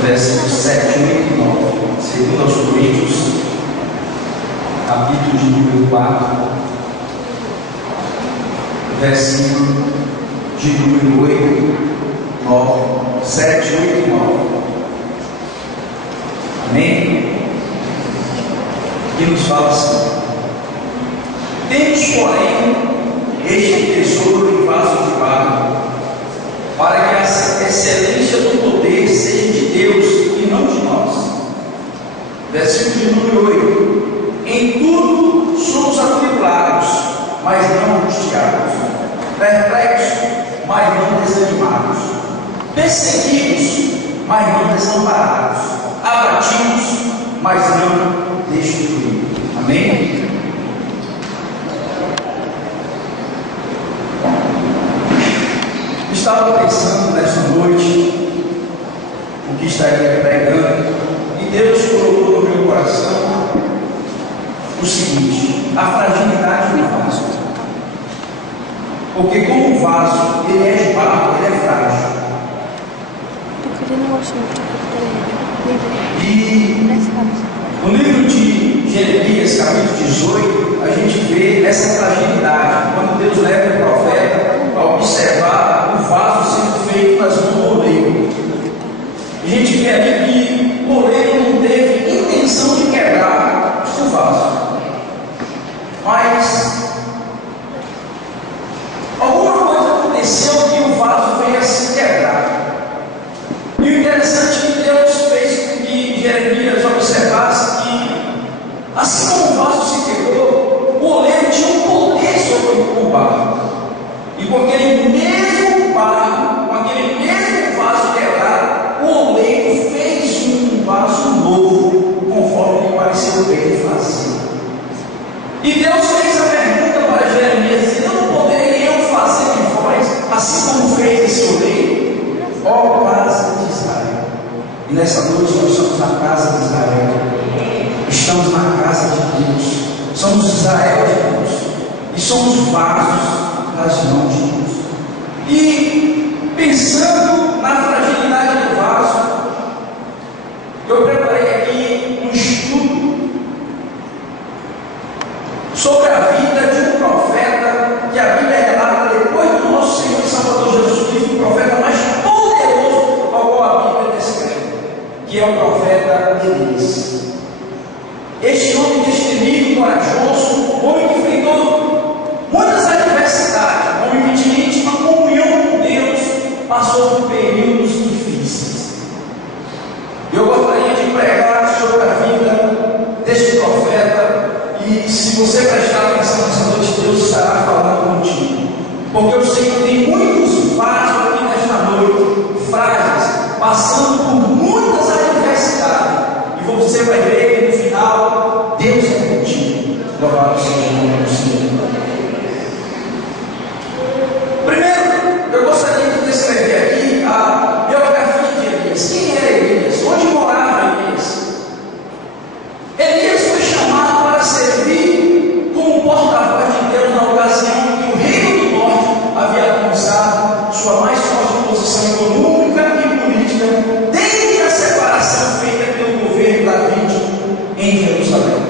Versículos 7, 8 e 9. Segundo aos Coríntios, capítulo de número 4, versículo de número 8, 9, 7, 8 e 9. Amém? Que nos fala assim: temos, porém, este tesouro em vaso de barro, para que a excelência do poder seja de Deus e não de nós. Versículo de número 8: em tudo somos atribulados, mas não angustiados, perplexos, mas não desanimados, perseguidos, mas não desamparados, abatidos, mas não destruídos. Amém? Estava pensando nessa noite o que estaria pregando, e Deus colocou no meu coração o seguinte: a fragilidade do vaso. Porque como o vaso ele é de barro, ele é frágil. E no livro de Jeremias, capítulo 18, a gente vê essa fragilidade, quando Deus leva o profeta a observar o vaso sendo feito nas mãos do oleiro. A gente vê ali que o oleiro não teve intenção de quebrar o vaso, mas alguma coisa aconteceu que o vaso veio a se quebrar. E o interessante é que Deus fez com que Jeremias observasse que, assim como o vaso se quebrou, o oleiro tinha um poder sobre o barro. E com aquele mesmo barro, com aquele mesmo vaso quebrado, o oleiro fez um vaso novo, conforme lhe pareceu bem fazer. E Deus fez a pergunta para Jeremias: não poderia eu fazer de vós, assim como fez esse oleiro, ó casa de Israel? E nessa noite nós somos na casa de Israel, estamos na casa de Deus, somos Israel de Deus, e somos vasos nas mãos de Deus. E pensando na fragilidade do vaso, eu preparei aqui um estudo sobre a vida de um profeta que a Bíblia relata depois do nosso Senhor e Salvador Jesus Cristo, o profeta mais poderoso ao qual a Bíblia descreve, que é o profeta Elias. Este homem destemido, corajoso, homem que enfrentou muitas adversidades, homem que tinha íntima comunhão com Deus, passou por períodos difíceis. Eu gostaria de pregar sobre a vida deste profeta, e se você prestar atenção nessa noite, Deus estará falando contigo, porque eu sei que tem muitos vasos aqui nesta noite, frágeis, passando por muitas adversidades, vai ver que no final Deus é contigo. Louvado seja o nome do Senhor. Primeiro, eu gostaria de descrever aqui a biografia de Elias. Quem era Elias? Onde morava Elias? Elias foi chamado para servir como porta-voz de Deus na ocasião que o reino do norte havia alcançado sua mais forte posição econômica e política desde a separação feita pelo governo David em Jerusalém.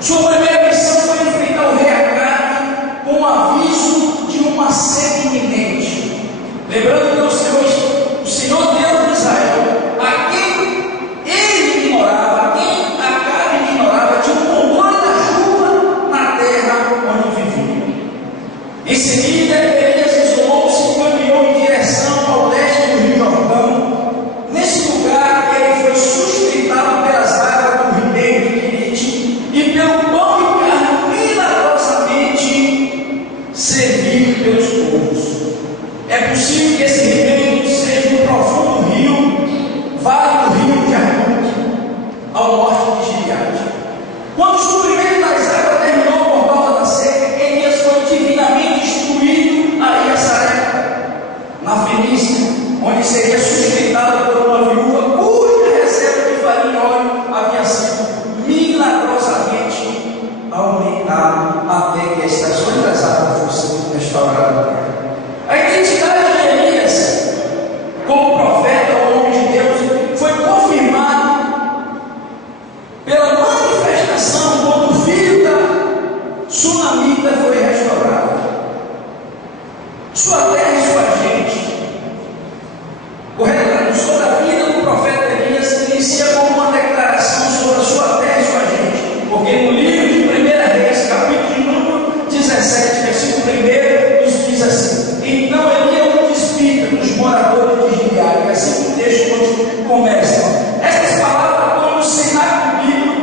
Sua primeira missão foi enfrentar o rei Acabe com o aviso de uma seca iminente. Lembrando que o Senhor Deus de Israel, a quem ele ignorava, a quem Acabe ignorava, tinha um controle da chuva na terra onde vivia. Em seguida, Elias isolou-se e caminhou em direção ao leste do Rio Jordão. Nesse lugar, ele foi sustentado pelas águas do ribeiro de Querite e pelo pão e carne milagrosamente servido pelos povos. É possível que esse ribeiro seja um profundo rio, vale do rio de Arnoque, ao norte de Gileade. Quando o suprimento das águas terminou por causa da seca, Elias foi divinamente instruído a ir a Sarepta, na Fenícia, onde seria sustentado por uma viúva cuja reserva de farinha e óleo havia sido milagrosamente aumentada até que as estações das águas fossem restauradas. A identidade de Elias como profeta ou homem de Deus foi confirmada pela manifestação quando o filho da Sunamita foi restaurado. Sua terra e sua gente. O relato sobre a vida do profeta Elias inicia com uma declaração sobre a sua terra e sua gente, porque no livro de 1 Reis, capítulo de número 17, versículo 1, nos diz assim: então Elias despita dos moradores de Gileade. E assim que o texto começa. Essas palavras estão no cenário bíblico,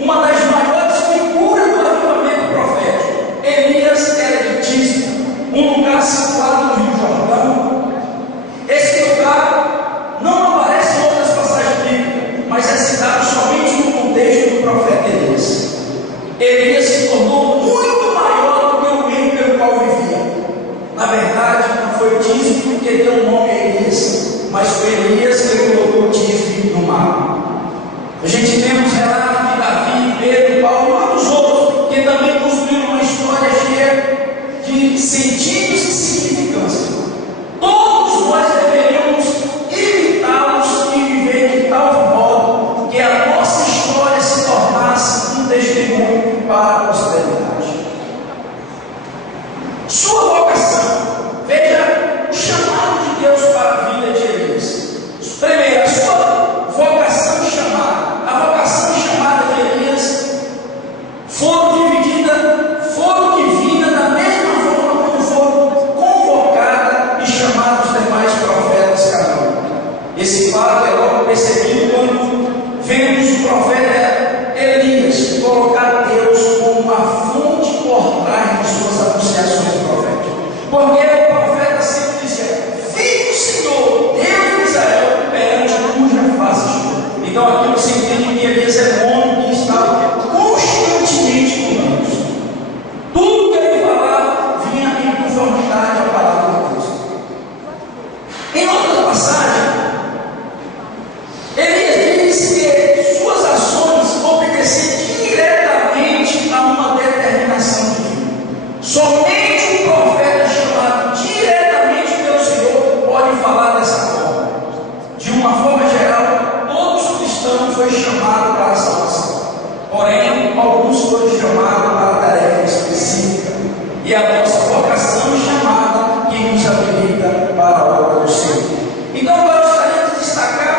uma das maiores figuras do avivamento profético. Elias era de Tisbe, um lugar situado no Rio Jordão. Esse lugar não aparece em outras passagens bíblicas, mas é citado somente no contexto do profeta Elias. Elias se tornou muito maior do que o meio pelo qual vivia. Na verdade, não foi Tisbe que deu o nome a Elias, mas foi Elias que colocou Tisbe no mar. A gente tem uns relatos de Davi, Pedro, Paulo e muitos outros que também construíram uma história cheia de sentidos e significância. Todos nós deveríamos imitá-los e viver de tal modo que a nossa história se tornasse um testemunho para a posteridade. Sua vocação, veja o chamado de Deus para a vida de Elias. Primeiro, a sua vocação e chamada. A vocação e chamada de Elias foram divinas da mesma forma como foram convocadas e chamados os demais profetas cada um. Esse fato é logo percebido quando vemos o profeta Elias colocar Deus como uma fonte por trás de suas anunciações proféticas. Porque o profeta sempre dizia: vive o Senhor, Deus de Israel, perante cuja face estou. Então aqui você entende que Elias é um homem que estava constantemente com Deus. Tudo que ele falava vinha em conformidade à palavra de Deus. Em outra passagem, Elias diz que suas ações obedeciam diretamente a uma determinação divina. Somente um profeta chamado diretamente pelo Senhor pode falar dessa forma. De uma forma geral, todos os cristãos foram chamados para a salvação. Porém, alguns foram chamados para a tarefa específica. E a nossa vocação é chamada que nos habilita para a obra do Senhor. Então, eu gostaria de destacar,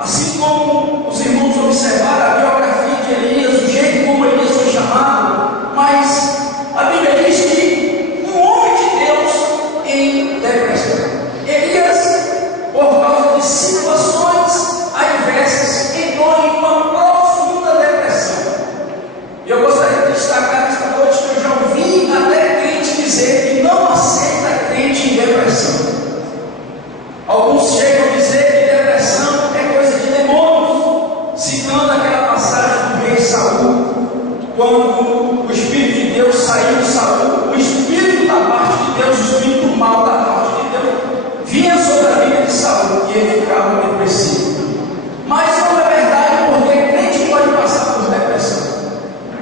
assim como os irmãos observaram a biografia de Elias, o jeito como Elias foi chamado, mas a Bíblia diz que um homem de Deus em depressão. Elias, por causa de situações adversas, entrou em uma profunda depressão. E eu gostaria de destacar nesta noite que eu já ouvi até quando o Espírito de Deus saiu de Saul, o Espírito da parte de Deus, o Espírito mal da parte de Deus, vinha sobre a vida de Saul e ele ficava depressivo. Mas não é verdade, porque crente pode passar por depressão.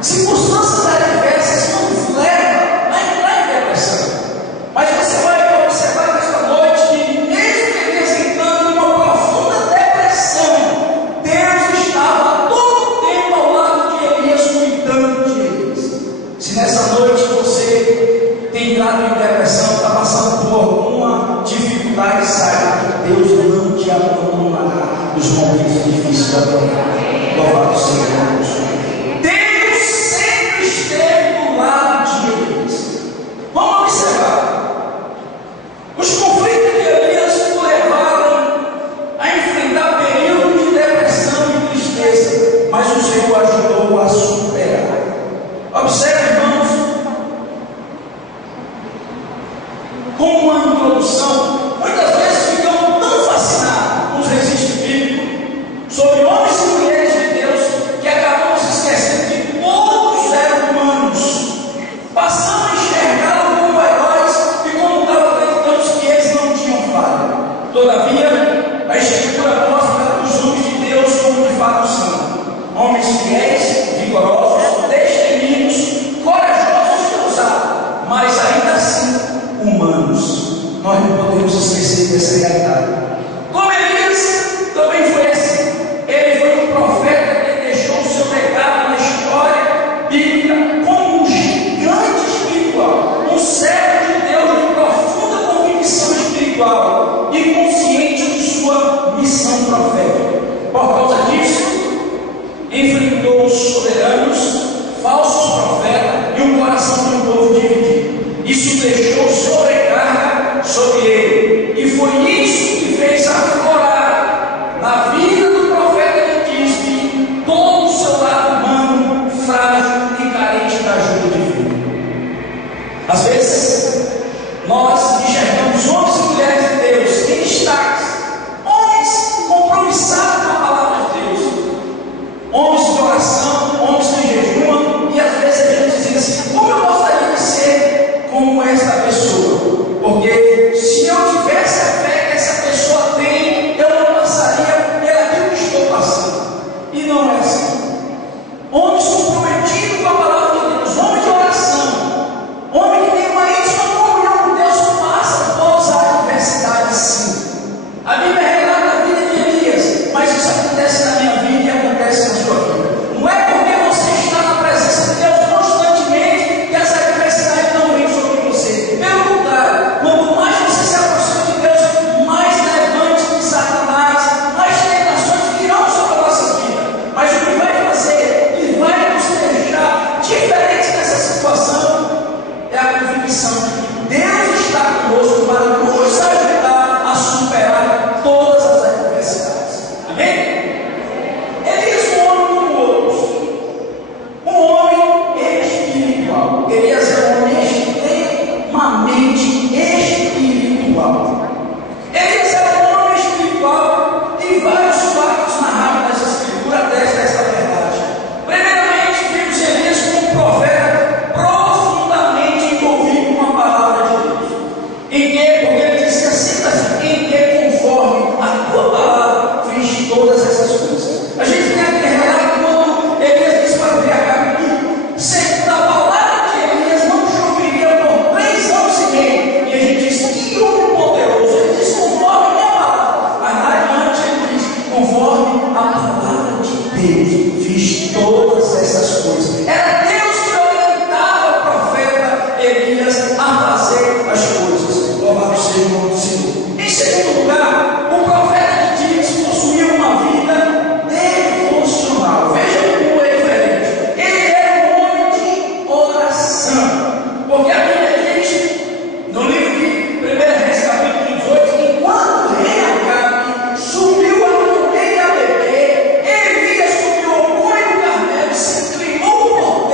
Circunstâncias adversas não levam a entrar em depressão. Mas você vai observar nesta noite que, mesmo ele entrando em uma profunda depressão, Deus estava todo o tempo ao lado de Elias, cuidando de Elias. Se nessa noite você tem entrado em depressão, está passando por alguma dificuldade, saiba que Deus não te abandonará nos momentos difíceis da tua vida. Louvado seja Deus. Deus sempre esteve do lado de Elias. Vamos observar. Os conflitos de Elias o levaram a enfrentar períodos de depressão e tristeza, mas o Senhor ajudou a superar. Observe, irmãos, como uma introdução, muitas vezes ficamos tão fascinados com os registros bíblicos sobre homens e mulheres de Deus que acabamos esquecendo que todos eram humanos. Passamos a enxergá-los como heróis e como tal acreditamos que eles não tinham falha. Todavia, a Escritura mostra os homens de Deus como de fato são: homens fiéis, vigorosos, destemidos, corajosos de ousar, mas ainda assim humanos. Nós não podemos esquecer dessa realidade. Como Elias também foi assim. Ele foi um profeta que deixou o seu legado na história bíblica como um gigante espiritual, um servo de Deus de profunda convicção espiritual e consciente de sua missão profética. Por causa disso, enfrentou os soberanos, falsos profetas e um coração de um povo dividido. Isso deixou sobrecarga sobre ele, e foi isso que fez aflorar na vida do profeta que diz que todo o seu lado humano, frágil e carente da ajuda divina. Às vezes, nós enxergamos homens e mulheres de Deus em destaques, homens compromissados com a palavra de Deus, homens de oração, homens que jejuam, e às vezes a gente diz assim: como eu gostaria de ser como esta pessoa? Porque se eu tivesse a fé que essa pessoa tem, eu não passaria pelo que estou passando. E não é assim. Homens comprometidos com a palavra de Deus, homem de oração, homem que tem uma íntima comunhão com Deus, passa todas as adversidades, sim. A Bíblia relata a vida de Elias, mas isso acontece na minha vida e acontece na sua vida. Não é porque você está na presença de Deus constantemente que as adversidades não vêm sobre você. Pelo contrário, quanto mais você se aproxima de Deus, mais levante de Satanás, mais tentações virão sobre a nossa vida. Mas o que vai fazer e vai nos deixar diferentes nessa situação é a convicção de que Deus está conosco para nos ajudar a superar todas as adversidades. Amém? Elias foi um homem como outros, um homem espiritual. Elias é um homem extremamente espiritual. Elias é um homem espiritual e vários fatos narrados nessa escritura atestam essa verdade. Primeiramente, vimos Elias como um profeta profundamente envolvido com a palavra de Deus. Em que, porque ele disse assim, em que conforme a tua palavra fiz todas essas coisas. A gente tem aquele relato quando Elias disse para o patriarca que, segundo a palavra de Elias, não choveria por 3 anos e meio. E a gente diz: que homem poderoso. Ele diz: conforme a minha palavra. Mas lá adiante ele diz: conforme a palavra de Deus fiz todas essas coisas. Era Deus que orientava o profeta Elias a fazer as coisas. Louvado seja o nome do Senhor. Em segundo lugar, o profeta de Deus possuía uma vida devocional. Veja como é diferente. Ele era um homem de oração. Porque a Bíblia diz, no livro de 1 Reis, capítulo 18, que quando o rei Acabe subiu a montanha a beber, Elias subiu ao monte do Carmelo, se inclinou por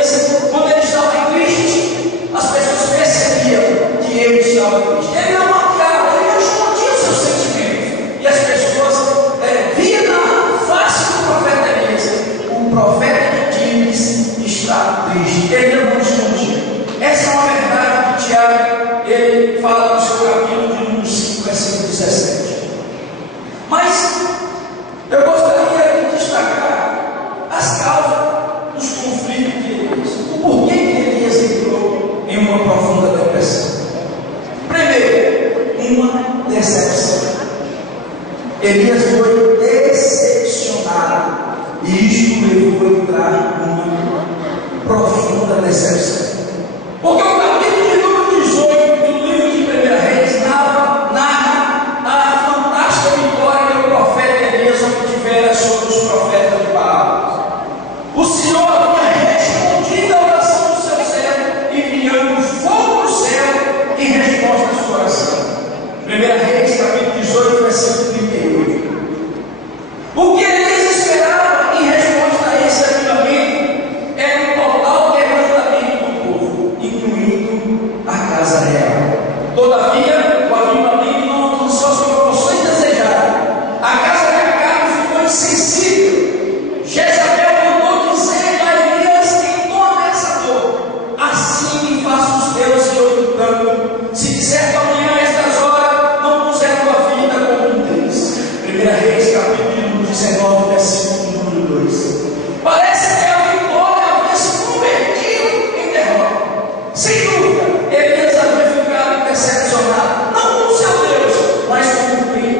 Elias, quando ele estava triste, as pessoas percebiam que ele estava triste. Ele não marcava, ele não escondia os seus sentimentos. E as pessoas viam na face do profeta Elias: o profeta de Dives está triste. Ele não escondia. Essa é uma verdade que Tiago ele fala no seu capítulo de número 5, versículo 17. Mas eu gostaria de destacar as causas dos conflitos de Elias. O porquê que Elias entrou em uma profunda depressão. Primeiro, uma decepção. Elias foi decepcionado, e isto levou a entrar numa profunda decepção. Porque o capítulo de número 18 do livro de 1 Reis narra a fantástica vitória que o profeta Elias obtivera sobre os profetas de Baal. O Senhor havia respondido à oração do seu servo, enviando fogo do céu em resposta à sua oração. 1 Reis, capítulo 18, versículo 38. O que Elias esperava em resposta a esse avivamento era um total quebrantamento do povo, incluindo a casa real. Todavia, o avivamento não alcançou as proporções desejadas. A casa de Acabe ficou insensível. Jezabel mandou dizer a Elias em tom ameaçador: assim me façam os deuses de outro canto, se disser que amanhã a estas horas não puser tua vida como um deles. 1 Reis, capítulo 19, versículo número 2. Parece que a vitória havia se convertido em derrota. Sem dúvida, Elias havia ficado decepcionado, não com seu Deus, mas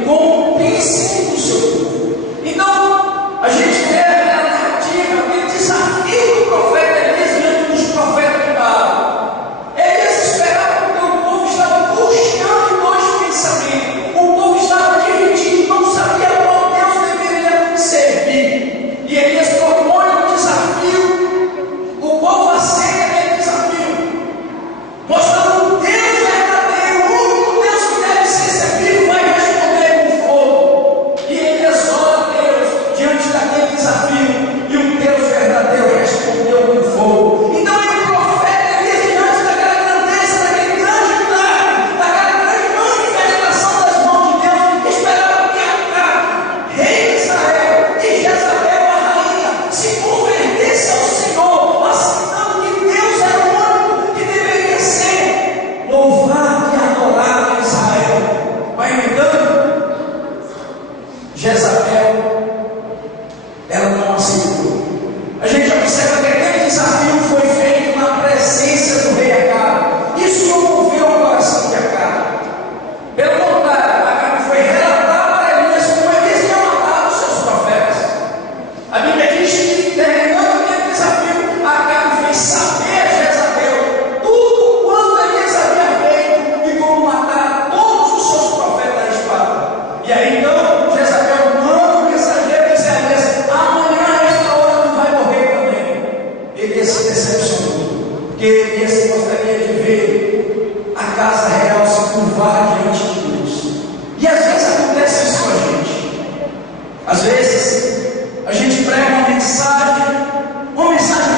com o príncipe do seu povo. Então, a gente vê a narrativa, aquele desafio do profeta Elias diante dos profetas de Baal. Elias esperava porque o povo estava buscando em dois pensamentos. O povo estava dividido, não sabia qual Deus deveria servir. E Elias propõe um desafio, o povo aceita aquele desafio, mostrando o Deus verdadeiro, o único Deus que deve ser servido, vai responder com fogo. E Elias ora a Deus diante daquele desafio, e o Deus verdadeiro respondeu com fogo. Então ele profeta Elias diante daquela grandeza, daquele grande milagre, daquela grande manifestação das mãos de Deus, esperava que Acabe, rei de Israel, e Jezabel, a rainha, se convertesse ao Senhor, aceitando que Deus era o único que deveria ser louvado e adorado em Israel. Mas, no entanto, Jezabel, ela não aceitou. A gente observa que aquele desafio foi feito na presença do rei Acabe. Isso comoveu o coração de Acabe. Pelo contrário, Acabe foi relatar para Elias como Elias tinha matado os seus profetas. A Bíblia diz que, terminando aquele desafio, Acabe fez saber a Jezabel tudo quanto Elias havia feito e como matar todos os seus profetas à espada. E aí então, Jezabel manda um mensageiro dizer a Elias: amanhã a esta hora tu vai morrer também. Elias se decepcionou, porque Elias gostaria de ver a casa real se curvar diante de Deus. E às vezes acontece isso com a gente. Às vezes a gente prega uma mensagem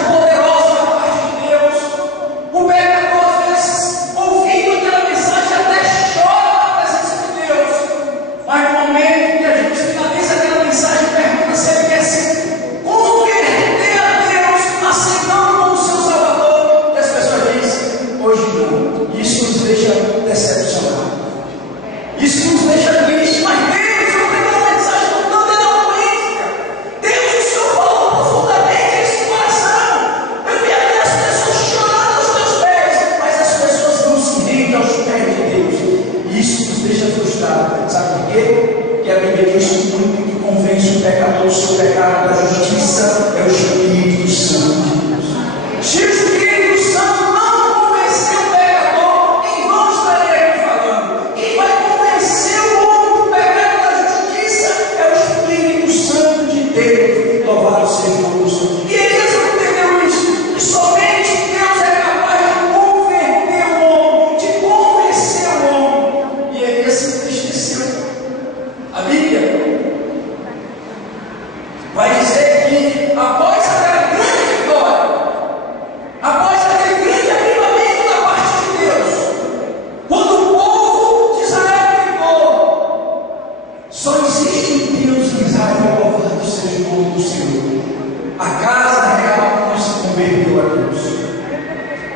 poderosa da parte de Deus. O pecador, às vezes, ouvindo aquela mensagem, até chora na presença de Deus. Mas no momento que a gente finaliza aquela mensagem, pergunta se ele quer se converter a Deus, aceitando como seu Salvador. E as pessoas dizem: hoje não. Isso nos deixa decepcionados. temeu a Deus.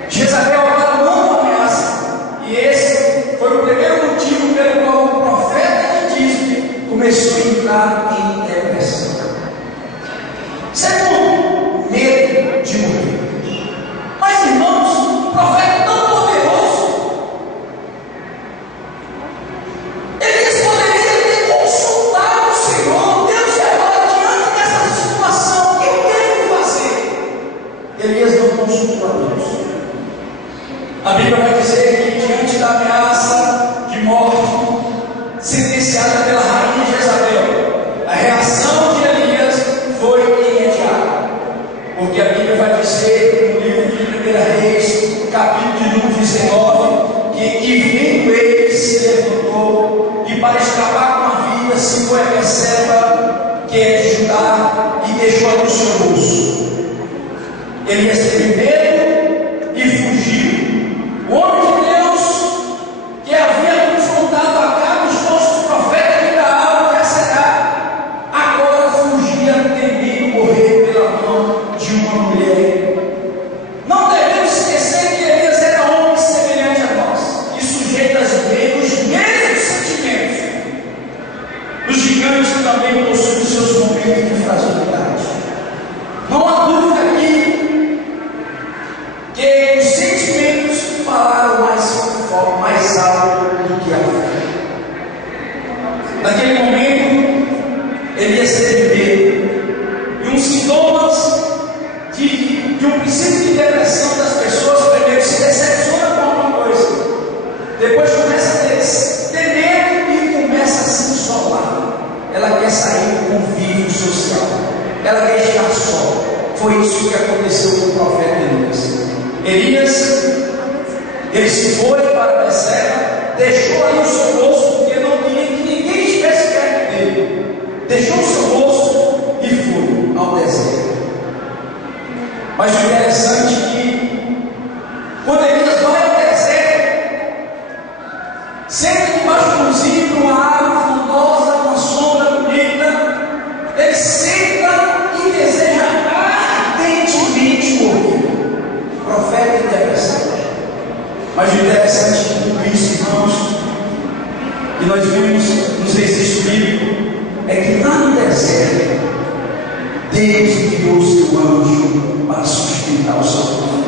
Jezabel agora manda uma ameaça, e esse foi o primeiro motivo pelo qual o profeta de Tisbe começou a entrar em depressão. Segundo, medo de morrer. Mas, irmãos, o profeta é tão poderoso, Elias poderia ter consultado o Senhor. Deus, e agora, diante dessa situação, o que eu devo fazer? Elias não consultou a Deus. A Bíblia vai dizer que, diante da ameaça de morte sentenciada pela rainha Jezabel, a reação de Elias foi imediata. Porque a Bíblia vai dizer no livro de 1 Reis, capítulo de número 19, que vindo ele se levantou e, para escapar com a vida, se foi a Berseba, que é de Judá, e deixou ali o seu bolso. Elias teve medo e fugiu. O homem de Deus, que havia confrontado Acabe, exposto o profeta de Baal, que será, agora fugia temendo morrer pela mão de uma mulher. Não devemos esquecer que Elias era homem semelhante a nós, e sujeito aos mesmos sentimentos. Os gigantes também possuem seus momentos de fragilidade. Não há dúvida aqui que os sentimentos falaram mais alto do que a fé. Naquele momento, Elias teve medo. E um sintomas de um princípio de depressão das pessoas, primeiro se decepciona com alguma coisa, depois começa a ter medo e começa a se isolar. Ela quer sair do convívio social, ela quer estar só. Foi isso que aconteceu com o profeta Elias. Ele se foi para Berseba, deixou ali o seu bolso, porque não queria que ninguém estivesse perto dele. Deixou o seu bolso e foi ao deserto. Mas o interessante é que, quando Elias vai ao deserto, senta debaixo do zimbro, uma árvore frondosa, com a sombra bonita, ele senta e deseja ardentemente morrer. Profeta em depressão. Mas o interessante de tudo isso, irmãos, que nós vimos nos registros bíblicos, é que lá no deserto, Deus enviou o seu anjo para sustentar o seu povo.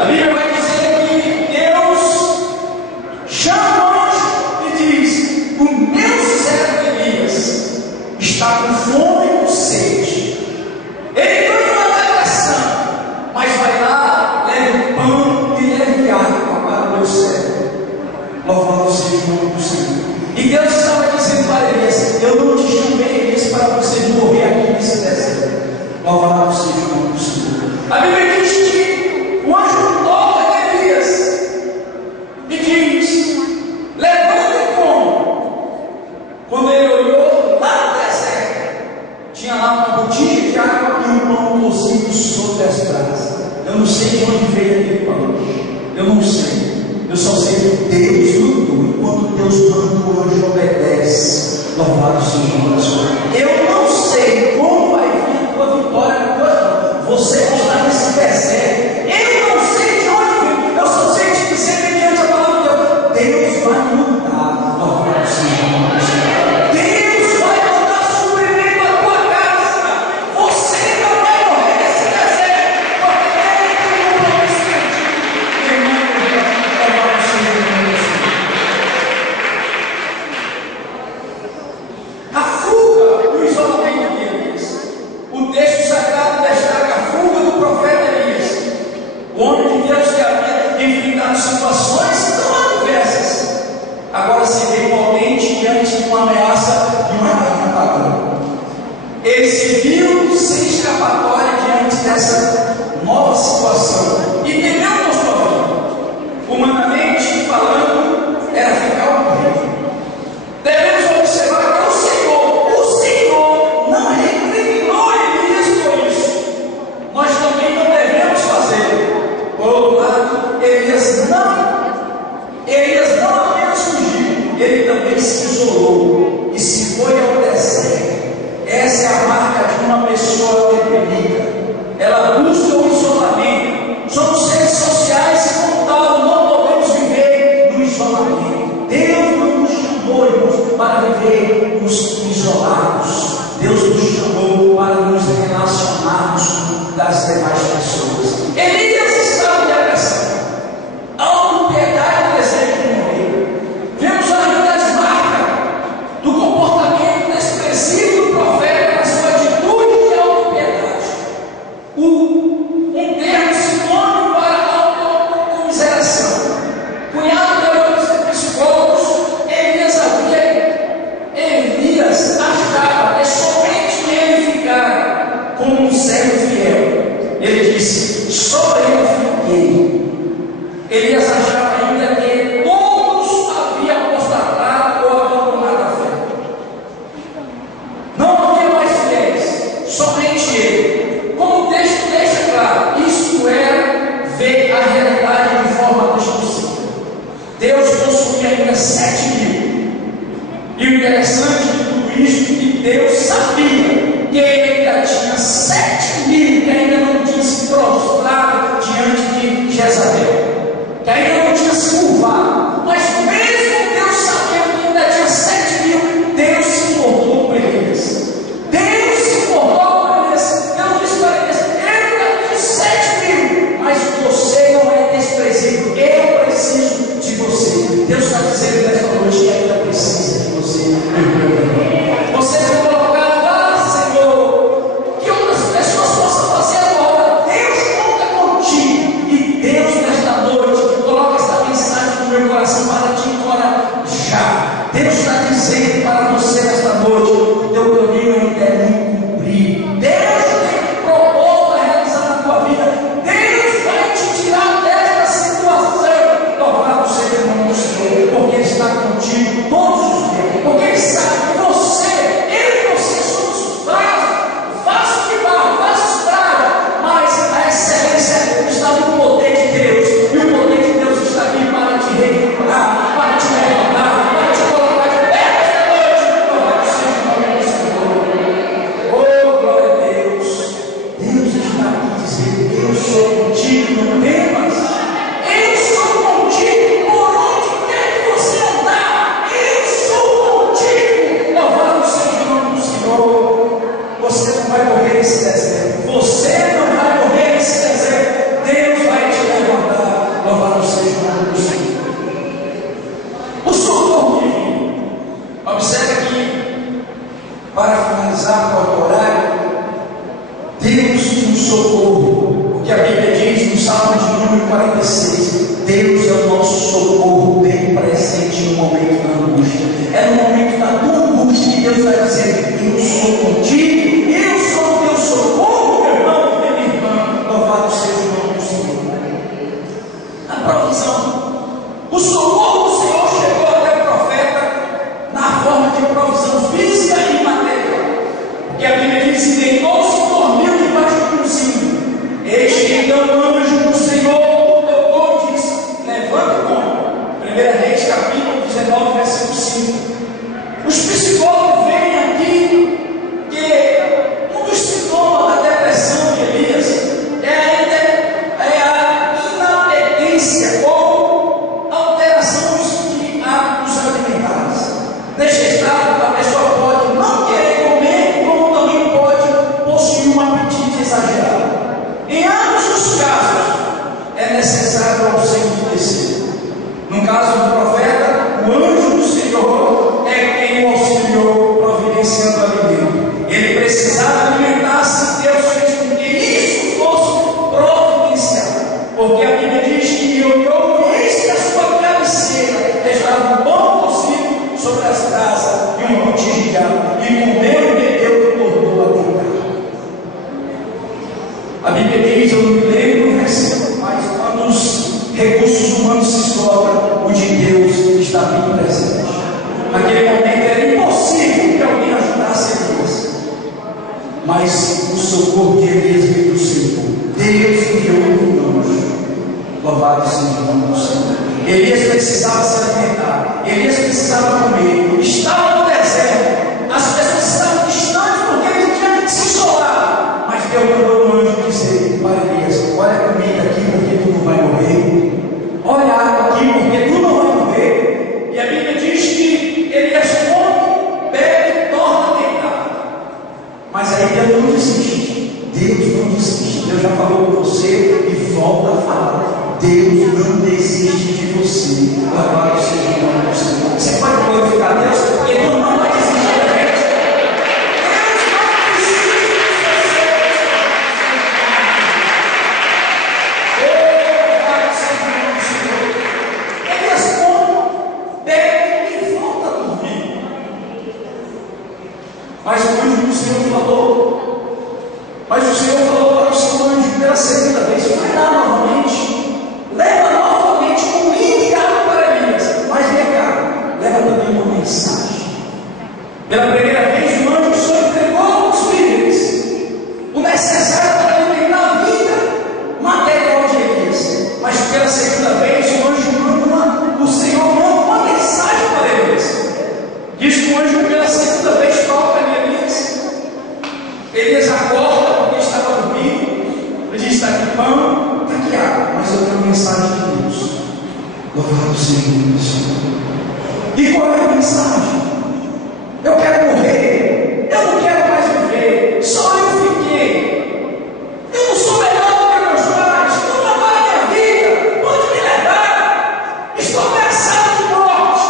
A Bíblia vai dizer que Deus chama o anjo e diz: o meu servo Elias está com fome e com sede. Ele não é uma depressão, mas vai lá, leva pão e leva água para o meu servo. Louvado seja o nome do Senhor. E Deus estava dizendo para Elias: eu não te chamei, Elias, para você morrer aqui nesse deserto. Louvado seja o nome do Senhor. A Bíblia diz que o anjo toca Elias e diz: levanta e come. Quando ele olhou lá no deserto, tinha lá uma botija de água e um pão cozido sobre as brasas. Eu não sei de onde veio aquele pão. Eu não sei. Eu só sei que Deus lutou. Enquanto Deus manda, o anjo obedece. Louvado seja o nome do Senhor. Eu não sei como vai vir a tua vitória quando você está nesse deserto. Eu não sei de onde vem. Eu só sei te dizer mediante a palavra de Deus. Deus vai mudar. Louvado seja o nome do Senhor. Deus vai mandar suprimento à tua casa. Você não vai morrer nesse deserto, porque Ele tem um promisso contigo. Louvado seja o nome do Senhor. A fuga do isolamento de Elias. O texto sagrado destaca a fuga do profeta Elias, o homem de Deus que havia enfrentado situações tão adversas, agora se vê potente diante de uma ameaça de uma rainha pagã. Ele se viu sem escapatória diante dessa nova situação e temeu por sua vida. Humanamente falando, era ficar morrendo. Devemos observar que o Senhor não recriminou Elias por isso. Nós também não devemos fazer. Por outro lado, Elias não apenas fugiu, ele também se isolou e se foi ao deserto. Essa é a marca de uma pessoa deprimida. Ela busca pessoas. Elias estava em depressão, autopiedade e desejo de morrer. Vemos ainda as marcas do comportamento desprezível do profeta na sua atitude de autopiedade. Um termo sinônimo para autocomiseração. Cunhado de psicólogos, Elias achava que somente ele ficara como um servo fiel. Ele disse: só eu fiquei. Elias achava ainda que todos haviam apostatado ou abandonado a fé. Não havia mais fiéis, somente ele. Como o texto deixa claro, isso era ver a realidade de forma distorcida. Deus possuía ainda 7.000. E o interessante de tudo isso é que Deus sabia que ele ainda tinha 7.000 que ainda não tinham se prostrado diante de Jezabel, que ainda não tinha se curvado. Mas mesmo Deus sabendo que ainda tinha 7.000, Deus se importou com Elias. Deus se importou com Elias. Deus disse para Elias: eu ainda tenho 7.000, mas você não é desprezível. Eu preciso de você. Deus está dizendo nesta noite que ainda precisa de você. Você foi colocado lá, Senhor, que outras pessoas possam fazer agora. Deus conta contigo. E Deus, nesta noite, coloca esta mensagem no meu coração para te encorajar. Deus está dizendo para você nesta noite: o teu caminho ainda é muito comprido. Deus tem propósito a realizar na tua vida. Deus vai te tirar desta situação. Louvado seja o nome do Senhor, porque Ele está contigo todos os dias. Porque Ele sabe que Ele e você somos vasos de barro, vasos estrada, mas a excelência está no poder de Deus, e o poder de Deus está aqui para te reequilibrar, para te levantar, para te colocar de pé esta noite. Louvado seja o nome do Senhor. Oh, glória a Deus. Deus está aqui dizendo: eu sou contigo, não temas. Eu sou contigo por onde quer que você andar. Eu sou contigo. Louvado seja o nome do Senhor. Você não vai morrer nesse deserto. Você não vai morrer nesse deserto. Deus vai te levantar. Louvado seja o nome do Senhor. O socorro divino. Observe aqui, para finalizar com o horário, Deus nos socorro. O que a Bíblia diz no Salmo de número 46: Deus é o nosso socorro bem presente no momento da angústia. É no momento da tua angústia que Deus vai dizer: eu sou contigo, eu sou o teu socorro, meu irmão e minha irmã. Louvado seja o nome do Senhor. A provisão. O socorro do Senhor chegou até o profeta na forma de provisão física e material. Porque a Bíblia diz: e deitou-se e dormiu debaixo do zinho. Eis que então o anjo do Senhor o tocou e disse: levanta e come. 1 Reis capítulo 19, versículo 5. Os psicólogos veem aqui que um dos sintomas da depressão de Elias é a inapetência ou alteração de hábitos alimentares. Neste estado, a pessoa pode não querer comer, como também pode possuir um apetite exagerado. Em ambos os casos, é necessário o auxílio de terceiro. No caso do profeta, o anjo do Senhor é quem o auxiliou, providenciando alimento. Ele precisava alimentar-se, Deus fez com que isso fosse providenciado. Porque a Bíblia diz que olhou e eis que a sua cabeceira estava um pão cozido sobre as brasas e um potinho de água. E comeu e bebeu e tornou a deitar. A Bíblia diz, eu não me lembro o versículo, mas quando os recursos humanos se esgotam, o de Deus está bem presente. Naquele momento era impossível que alguém ajudasse Elias, mas o socorro de Elias veio do Senhor. Deus enviou um anjo. Louvado seja o nome do Senhor. Elias precisava se alimentar, Elias precisava comer, estava no deserto, as pessoas estavam distantes porque ele tinha que se isolar, mas Deus mandou um anjo dizer para Elias: olha a comida aqui porque tu não vai morrer, olha a água aqui porque tu não vai morrer. E a Bíblia diz que Elias come, bebe e torna a deitar. Mas aí Deus não desiste. Deus não desiste. Deus já falou com você pão, está aqui água, mas eu tenho a mensagem de Deus. Louvado seja Deus. E qual é a mensagem? Eu quero morrer, eu não quero mais viver, só eu fiquei. Eu não sou melhor do que meus pais, não levaram a minha vida, pode me levar, estou ameaçado de morte.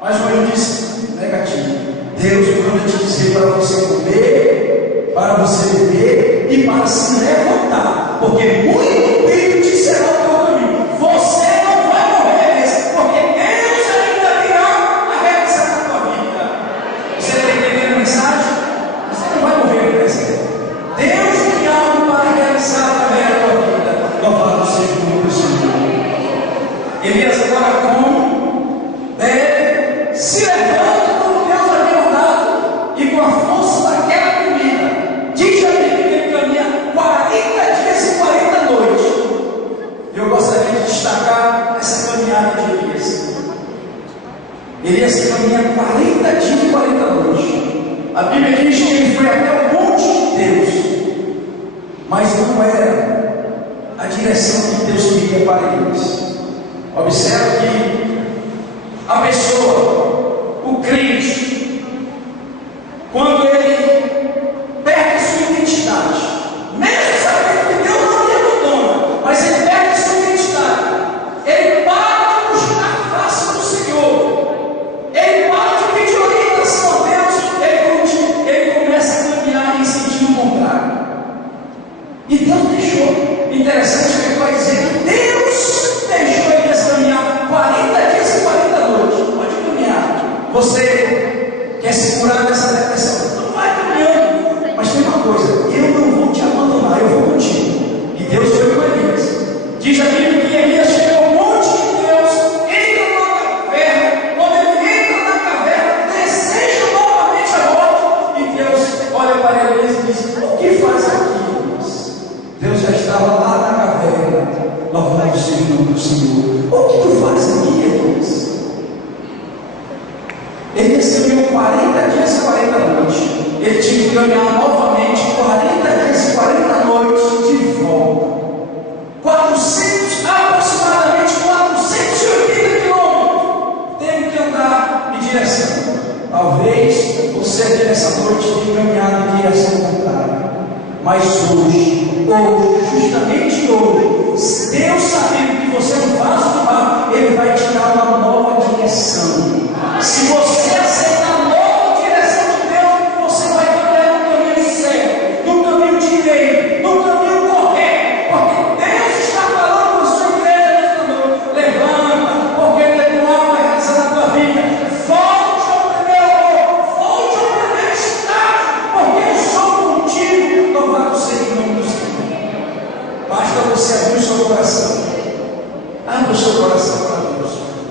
Mas o anjo disse: negativo. Deus manda te dizer para você comer, para você beber e para se levantar, porque muito bem te será o teu caminho. Você não vai morrer mesmo, porque Deus ainda virá a realizar na tua vida. Você está entendendo a mensagem? Você não vai morrer no presente. Deus tem algo para realizar através da tua vida. Louvado seja o nome do Senhor. Elias agora come, bebe, se levanta como Deus havia mandado, e com a força daquela comida, diz a Bíblia que ele caminha 40 dias e 40 noites. Eu gostaria de destacar essa caminhada de Elias. Elias caminha 40 dias e 40 noites. A Bíblia diz que ele foi até o monte de Deus, mas não era a direção que Deus queria para eles. Observe que a pessoa, o crente, quando ele perde sua identidade, mesmo sabendo que Deus não lhe abandona, mas ele perde sua identidade, ele para de buscar a face do Senhor, ele para de pedir orientação a Deus, ele começa a caminhar em sentido contrário. E Deus deixou. Interessante que ele vai dizer que Deus deixou ele caminhar 40 dias e 40 noites. Pode caminhar. Você quer se curar dessa depressão? Não vai caminhando. Mas tem uma coisa: eu não vou te abandonar, eu vou contigo. E Deus foi com Elias. Diz a Bíblia que Elias chegou ao monte de Deus, entra na caverna. Quando ele entra na caverna, deseja novamente a morte. E Deus olha para Elias e diz: o que faz aqui, Elias? Deus já estava lá na caverna. Louvado seja o nome do Senhor. O que tu faz aqui, Elias? Elias caminhou 40 dias e 40 noites. Ele tinha que caminhar novamente 40 dias e 40 noites de volta. Aproximadamente 480 quilômetros. Teve que andar em direção. Talvez você nessa noite tenha caminhado em direção contrária. Mas hoje, justamente hoje, Deus sabendo que você é um vaso de barro, Ele vai te dar uma nova direção. Se você aceitar a nova direção de Deus, você vai caminhar no caminho certo, no caminho direito, no caminho correto, porque Deus está falando com a sua igreja nesta noite. Levanta, porque Ele não há uma realização na tua vida. Volte ao primeiro amor, volte ao primeiro estágio, porque eu sou contigo. Louvado seja o nome do Senhor. Basta você abrir o seu coração. Abra o seu coração para Deus.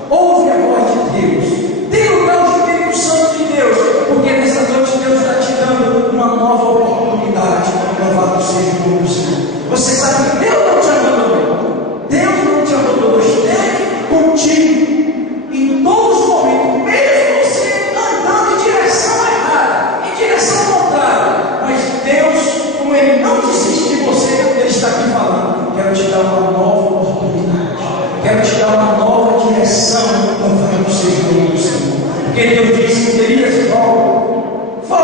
Ouve a voz de Deus. Tenha o Espírito Santo de Deus, porque nessa noite Deus está te dando uma nova oportunidade. Louvado seja o nome do Senhor. Você sabe que Deus não te abandonou. Deus não te abandonou. Esteve contigo em todos os momentos, mesmo você andando em direção errada, em direção contrária. Mas Deus, como Ele não desiste de você, Ele está aqui falando: quero te dar uma nova oportunidade, quero te dar uma nova direção. Louvado seja o nome do Senhor. Porque Deus disse: Elias, volta,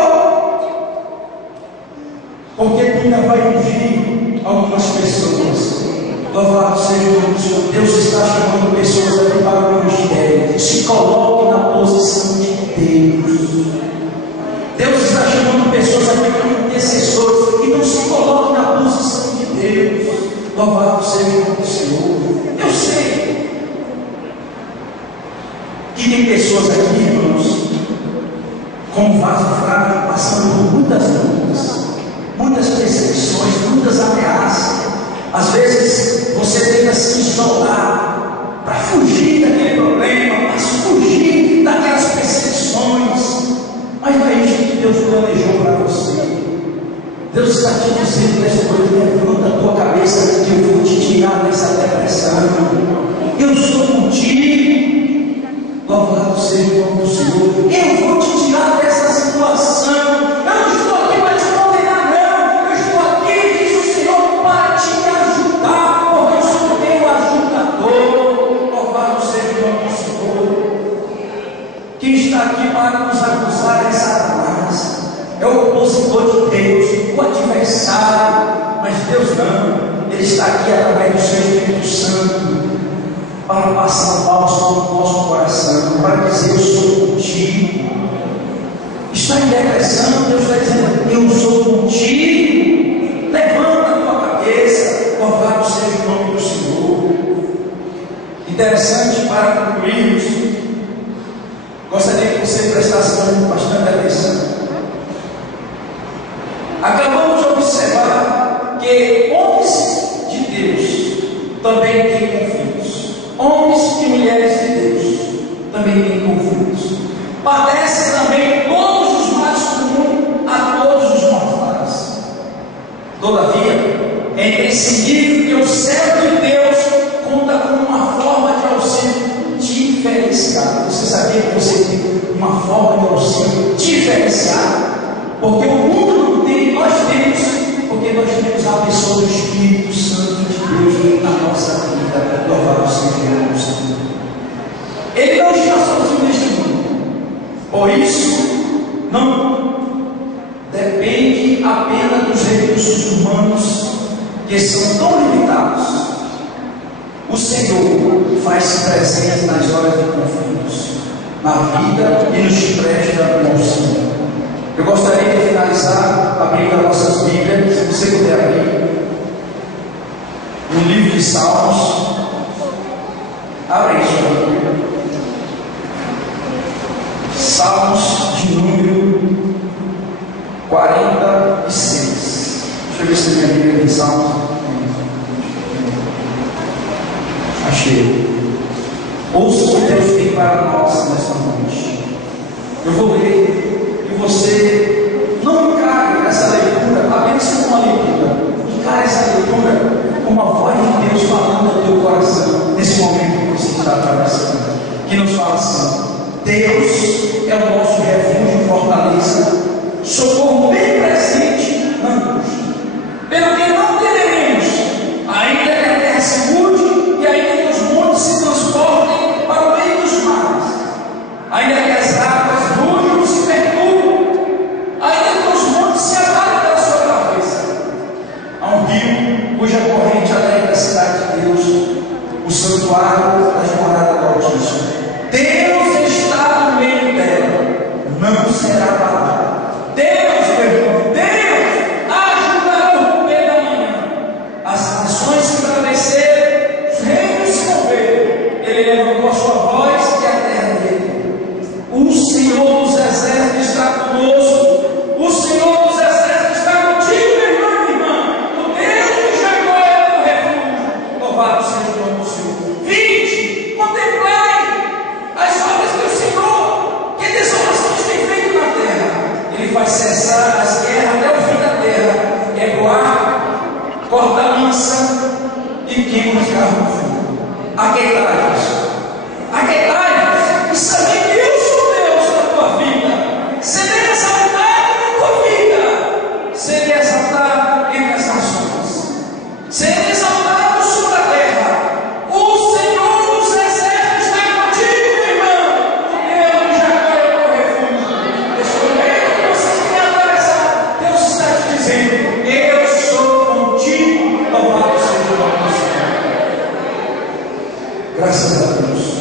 porque tu ainda vai ungir algumas pessoas. Louvado seja o nome do Senhor. Deus está chamando pessoas aqui para o ministério. Se coloque na posição de Deus. Deus está chamando pessoas aqui como intercessores, que não se coloquem na posição de Deus. Louvado seja o nome do Senhor. Eu sei que tem pessoas aqui, irmãos, como vaso fraco, passando por muitas lutas, muitas perseguições, muitas ameaças. Às vezes você tenta se isolar para fugir daquele problema, para fugir daquelas perseguições. Mas não é isso que Deus planejou para você. Deus está te dizendo nessa noite: levanta a tua cabeça, que eu vou te tirar dessa depressão. Eu sou contigo. Louvado seja o nome do Senhor. Eu vou te tirar dessa situação. Eu não estou aqui para te condenar, não. Eu estou aqui, diz o Senhor, para te ajudar. manhã, Ele está aqui através do Seu Espírito Santo para passar paus sobre o nosso coração, para dizer: eu sou contigo. Está em depressão, Deus está dizendo: eu sou contigo. Levanta a tua cabeça, louvado seja o nome do Senhor. Interessante, para concluirmos, gostaria que você prestasse bastante atenção. Acabamos de observar que homens de Deus também têm conflitos. Homens e mulheres de Deus também têm conflitos. Padecem também todos os males comuns a todos os mortais. Todavia, é imprescindível que o servo de Deus conta com uma forma de auxílio diferenciada. Você sabia que você tem uma forma de auxílio diferenciada? Porque o mundo não tem, nós temos, porque nós temos a pessoa do Espírito Santo de Deus na nossa vida. Louvado seja Deus. Ele não está sozinho neste mundo. Por isso, não depende apenas dos recursos humanos que são tão limitados. O Senhor faz presente nas horas de conflitos, na vida, e nos presta um auxílio. Eu gostaria de finalizar abrindo as nossas Bíblias, se você puder abrir, no livro de Salmos. Abre isso, Salmos de número 46. Deixa eu ver se minha Bíblia tem Salmos. Achei. Ouça o que Deus tem para nós nesta noite. Eu vou ler. E você não encare essa leitura apenas como uma leitura. Encare essa leitura como a voz de Deus falando no teu coração nesse momento que você está atravessando. Que nos fala assim: Deus é o nosso refúgio e fortaleza, socorro bem presente na angústia. Pelo que não temeremos, ainda que a terra se mude e ainda que os montes se transportem para o meio dos mares, ainda que as águas rujam e se perturbem, ainda que os montes se abalem pela sua cabeça. Há um rio cuja corrente alegra a cidade de Deus, o santuário das moradas do Altíssimo. Deus está no meio dela, não será abalado. Deus, meu irmão, Deus ajudará o romper da manhã. As nações se embraveceram, os reinos se moveram. Ele levantou a sua voz e a terra dele. O Senhor dos exércitos está conosco. O Senhor dos exércitos está contigo, meu irmão e minha irmã. O Deus de Jacó é o teu refúgio. Louvado seja o nome do Senhor. Vinde, contemplai as obras do Senhor, que desolações tem feito na terra. Ele faz cessar as guerras até o fim da terra. É voar, corta a lança e queima os carros no fogo. Aquietai-vos. Aquietai-vos. E saber que eu sou Deus na tua vida. Serei exaltado na tua vida. Serei exaltado entre as nações. Serei exaltado sobre a terra. O Senhor dos exércitos está contigo, meu irmão. Deus já é o teu refúgio. Neste momento que você tem atravessado, Deus está te dizendo: eu sou contigo. Louvado seja o nome do Senhor. Graças a Deus.